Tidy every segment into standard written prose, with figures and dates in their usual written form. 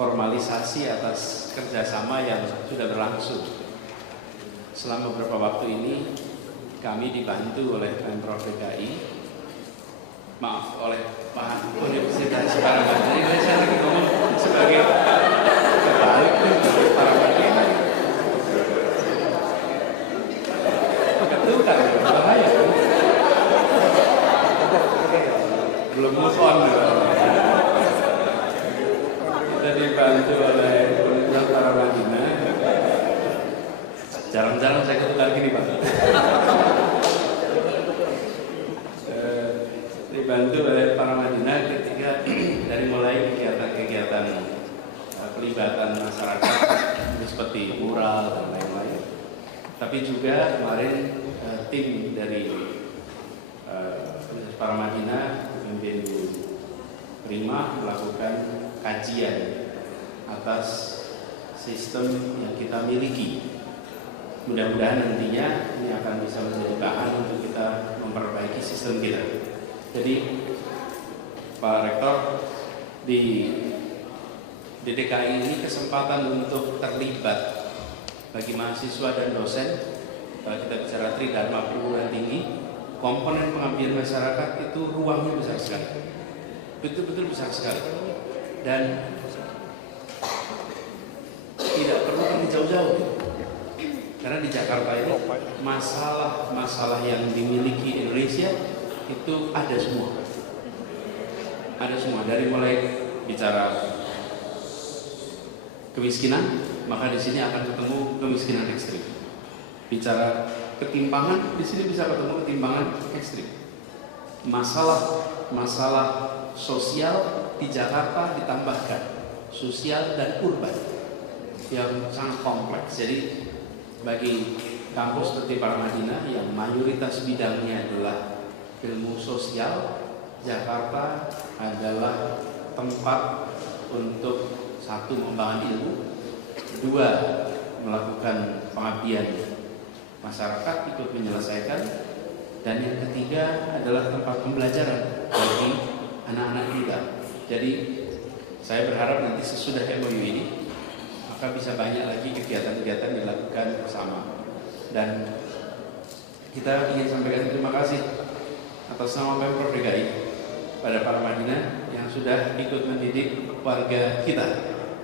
formalisasi atas kerjasama yang sudah berlangsung. Selama beberapa waktu ini kami dibantu oleh Pemprov DKI, oleh Pak Universitas Paramadina. Ini saya lagi ngomong sebagai kebalik Paramadina. Ketukan, bahaya. Belum move on. Kita dibantu oleh Universitas Paramadina. Jarang-jarang saya ketukar gini, Pak. Dibantu oleh Paramadina ketika dari mulai kegiatan-kegiatan pelibatan masyarakat seperti mural dan lain-lain. Tapi juga kemarin tim dari Paramadina memimpin Prima melakukan kajian atas sistem yang kita miliki. Mudah-mudahan nantinya ini akan bisa menjadi bahan untuk kita memperbaiki sistem kita. Jadi Pak Rektor, di DKI ini kesempatan untuk terlibat bagi mahasiswa dan dosen. Kalau kita bicara Tridharma perguruan tinggi, komponen pengabdian masyarakat itu ruangnya besar sekali, betul-betul besar sekali, dan tidak perlu pergi jauh-jauh. Karena di Jakarta ini masalah-masalah yang dimiliki Indonesia itu ada semua. Ada semua, dari mulai bicara kemiskinan, maka di sini akan ketemu kemiskinan ekstrim. Bicara ketimpangan, di sini bisa ketemu ketimpangan ekstrim. Masalah sosial di Jakarta ditambahkan sosial dan urban yang sangat kompleks. Jadi bagi kampus seperti Paramadina yang mayoritas bidangnya adalah ilmu sosial, Jakarta adalah tempat untuk satu mengembangkan ilmu, dua melakukan pengabdian masyarakat ikut menyelesaikan, dan yang ketiga adalah tempat pembelajaran bagi anak-anak kita. Jadi saya berharap nanti sesudah MOU ini maka bisa banyak lagi kegiatan-kegiatan dilakukan bersama. Dan kita ingin sampaikan terima kasih atas nama Pemprov DKI pada Paramadina yang sudah ikut mendidik warga kita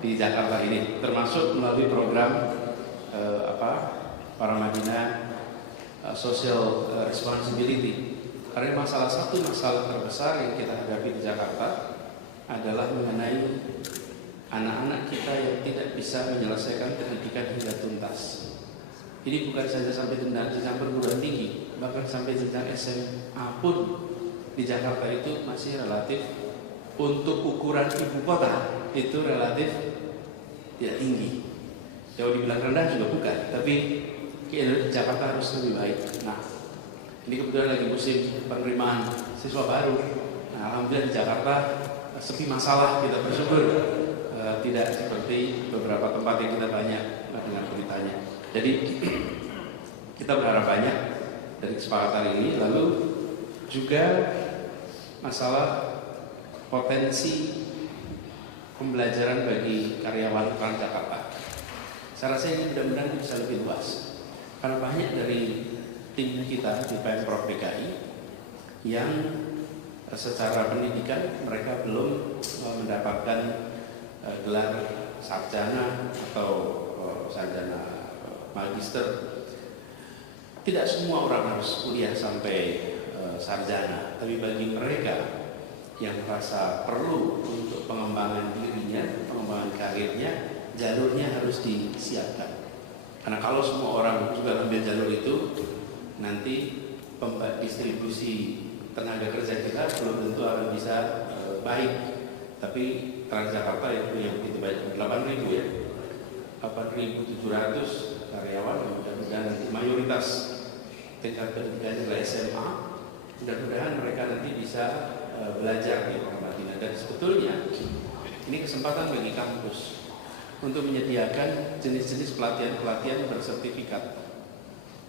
di Jakarta ini, termasuk melalui program Paramadina Social Responsibility. Karena satu masalah terbesar yang kita hadapi di Jakarta adalah mengenai anak-anak kita yang tidak bisa menyelesaikan pendidikan hingga tuntas. Ini bukan saja sampai jenjang perguruan tinggi, bahkan sampai jenjang SMA pun di Jakarta itu masih relatif, untuk ukuran ibu kota itu relatif tidak tinggi. Jauh dibilang rendah juga bukan, tapi Jakarta harus lebih baik. Nah, ini kebetulan lagi musim penerimaan siswa baru. Nah, alhamdulillah di Jakarta sepi masalah, kita bersyukur. Tidak seperti beberapa tempat yang kita banyak dengan beritanya. Jadi kita berharap banyak dari kesepakatan ini. Lalu juga masalah potensi pembelajaran bagi karyawan Transjakarta. Saya rasa ini mudah-mudahan bisa lebih luas, karena banyak dari tim kita di Pemprov DKI yang secara pendidikan mereka belum mendapatkan gelar sarjana atau sarjana magister. Tidak semua orang harus kuliah sampai sarjana, tapi bagi mereka yang merasa perlu untuk pengembangan dirinya, pengembangan karirnya, jalurnya harus disiapkan. Karena kalau semua orang juga ambil jalur itu, nanti distribusi tenaga kerja kita belum tentu akan bisa baik. Tapi Transjakarta itu yang begitu banyak, 8.000 ya, 8.700 karyawan, mudah-mudahan nanti mayoritas tingkat pendidikan adalah SMA. Mudah-mudahan mereka nanti bisa belajar di Paramadina. Dan sebetulnya ini kesempatan bagi kampus untuk menyediakan jenis-jenis pelatihan-pelatihan bersertifikat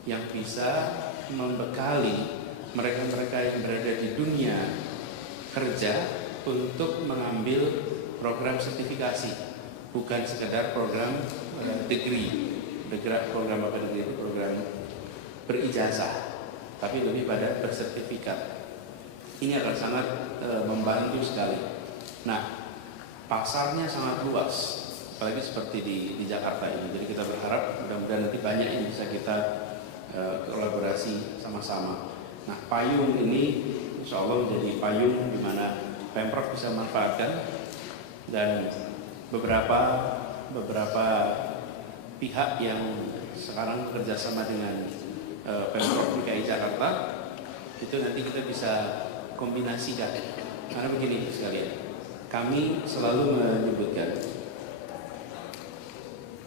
yang bisa membekali mereka-mereka yang berada di dunia kerja untuk mengambil program sertifikasi. bukan sekedar program degree, program apa degree, program berijazah, tapi lebih pada bersertifikat. Ini akan sangat membantu sekali. Nah, pasarnya sangat luas, apalagi seperti di Jakarta ini. Jadi kita berharap mudah-mudahan nanti banyak yang bisa kita kolaborasi sama-sama. Nah, payung ini insya Allah menjadi payung di mana Pemprov bisa manfaatkan, dan beberapa pihak yang sekarang bekerjasama dengan Pemprov DKI Jakarta itu nanti kita bisa kombinasikan. Karena begini sekalian, kami selalu menyebutkan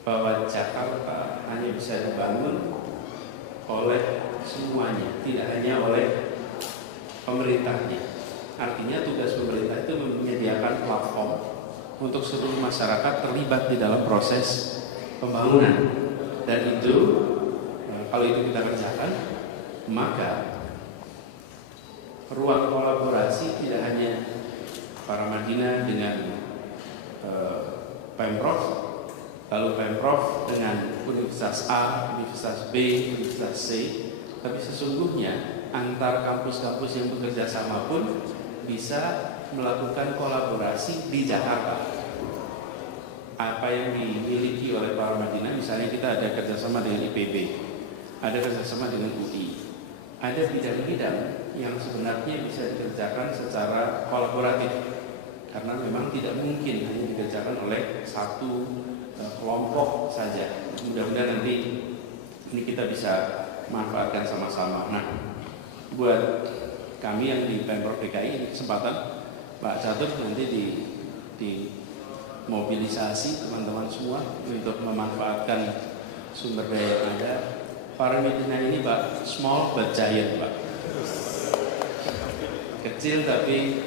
bahwa Jakarta hanya bisa dibangun oleh semuanya, tidak hanya oleh pemerintahnya. Artinya tugas pemerintah itu menyediakan platform untuk seluruh masyarakat terlibat di dalam proses pembangunan. Dan itu kalau itu kita kerjakan, maka ruang kolaborasi tidak hanya Paramadina dengan Pemprov, lalu Pemprov dengan Universitas A, Universitas B, Universitas C, tapi sesungguhnya antar kampus-kampus yang bekerja sama pun bisa melakukan kolaborasi di Jakarta. Apa yang dimiliki oleh Paramadina, misalnya kita ada kerjasama dengan IPB, ada kerjasama dengan UI, ada bidang-bidang yang sebenarnya bisa dikerjakan secara kolaboratif, karena memang tidak mungkin hanya dikerjakan oleh satu kelompok saja. Mudah-mudahan nanti ini kita bisa manfaatkan sama-sama. Nah, buat kami yang di Pemprov DKI, kesempatan Pak Catur nanti di mobilisasi teman-teman semua untuk memanfaatkan sumber daya yang ada. Paramadina ini Pak, small but giant Pak, kecil tapi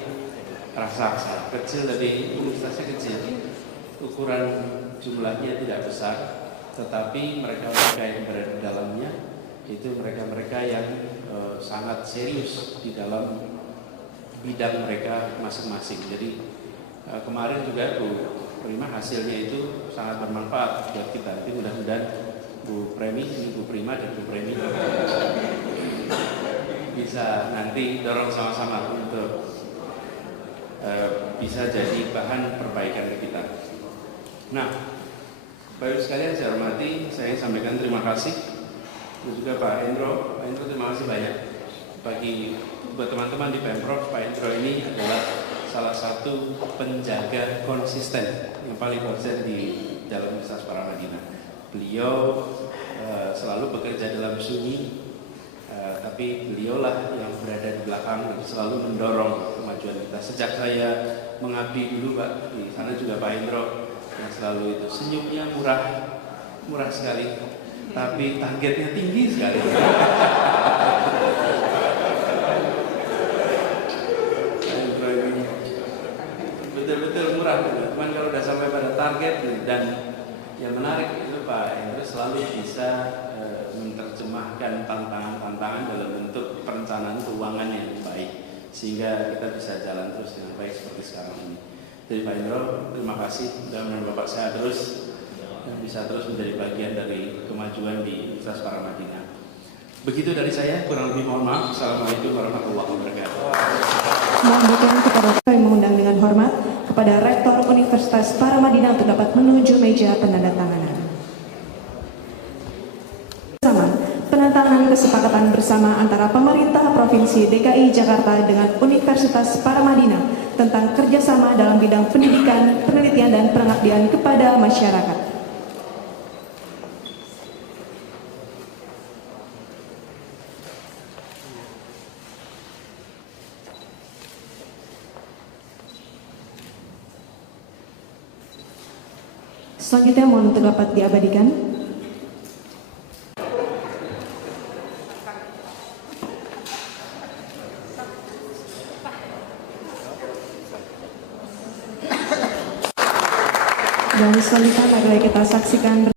raksasa, kecil tapi universitasnya kecil, ukuran jumlahnya tidak besar, tetapi mereka-mereka yang berada di dalamnya itu mereka-mereka yang sangat serius di dalam bidang mereka masing-masing. Jadi kemarin juga Bu Prima hasilnya itu sangat bermanfaat buat kita. Jadi mudah-mudahan Bu Premi, Bu Prima dan Bu Premi bisa nanti dorong sama-sama untuk bisa jadi bahan perbaikan ke kita. Nah, Bapak Ibu sekalian saya hormati, saya sampaikan terima kasih. Dan juga Pak Hendro terima kasih banyak. Buat teman-teman di Pemprov, Pak Hendro ini adalah salah satu penjaga konsisten yang paling konsisten di dalam Universitas Paramadina. Beliau selalu bekerja dalam sunyi, tapi beliaulah yang berada di belakang dan selalu mendorong kemajuan kita. Sejak saya mengabdi dulu Pak, di sana juga Pak Hendro yang selalu itu senyumnya murah sekali, tapi targetnya tinggi sekali. Betul-betul murah, cuman kalau udah sampai pada target. Dan yang menarik itu Pak Hendro selalu bisa menerjemahkan tantangan-tantangan dalam bentuk perencanaan keuangan yang baik, sehingga kita bisa jalan terus dengan baik seperti sekarang ini. Jadi Pak Hendro, terima kasih mudah-mudahan Bapak sehat terus dan bisa terus menjadi bagian dari kemajuan di Universitas Paramadina. Begitu dari saya, kurang lebih mohon maaf. Assalamualaikum warahmatullahi wabarakatuh. Mohon kepada kami mengundang dengan hormat kepada Rektor Universitas Paramadina untuk dapat menuju meja penandatanganan. Penandatanganan kesepakatan bersama antara pemerintah Provinsi DKI Jakarta dengan Universitas Paramadina tentang kerjasama dalam bidang pendidikan, penelitian, dan pengabdian kepada masyarakat. Selanjutnya mohon untuk dapat diabadikan. Dan selanjutnya mari kita saksikan